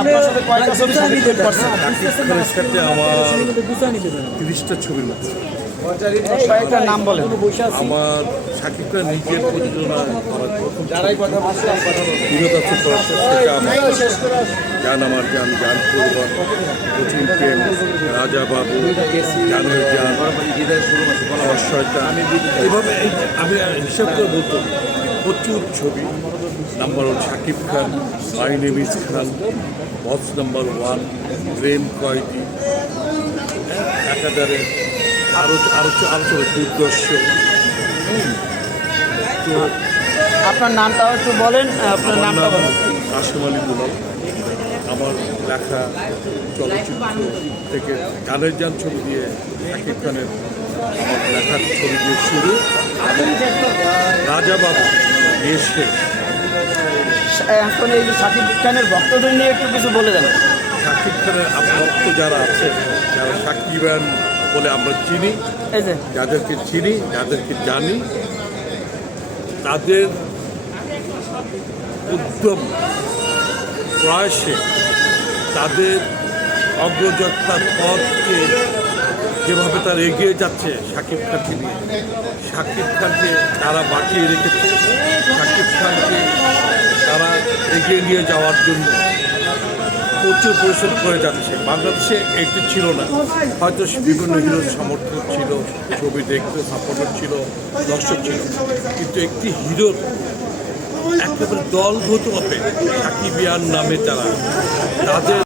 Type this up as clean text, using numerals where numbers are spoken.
আপনার সাথে কয়টা ছবি সার্টিফিকেট করছে? আমার 30টা ছবির মধ্যে কয়েকটা নাম বলেন। আমার শাকিব খান নিজের প্রযোজনা করার বিরোধ আছে করেছে, সেটা আমার গান, আমার গান, গান করবার, কঠিন প্রেম, রাজা বাবু, গানের গান, আমি এইভাবে আমি হিসাব করে বলতে প্রচুর ছবি। Number 1 Shakib Khan, my name is Khan, boss number 1, প্রেম কয়দি, একাধারে আরো চলে দুর্দর্শ। তো আপনার নামটাও একটু বলেন। আপনার নামটা বলেন। কাশেম আলী দুলাল। আমার লেখা চলচ্চিত্র থেকে গানের যান ছবি দিয়ে শাকিব খানের আমার লেখার ছবি দিয়ে শুরু, রাজা বাবু দিয়ে শেষ। এখন এই যে শাকিব খানের ভক্তদের নিয়ে একটু কিছু বলে দেন। শাকিব খানের ভক্ত যারা আছে, যারা সাকিবান বলে আমরা চিনি, এই যে যাদেরকে চিনি, যাদেরকে জানি, তাদের উদ্যম প্রয়াসে তাদের অগ্রযাত্রার পথকে যেভাবে তারা এগিয়ে যাচ্ছে শাকিব খানকে নিয়ে, শাকিব খানকে তারা বাঁচিয়ে রেখেছে, শাকিব খানকে তারা এগিয়ে নিয়ে যাওয়ার জন্য প্রচুর পরিশ্রম করে যাচ্ছে। বাংলাদেশে এটি ছিল না, হয়তো বিভিন্ন হিরোর সমর্থক ছিল, ছবি দেখতে সাপোর্টার ছিল, দর্শক ছিল, কিন্তু একটি হিরোর একেবারে দলগতভাবে সাকিবিয়ান নামে তারা তাদের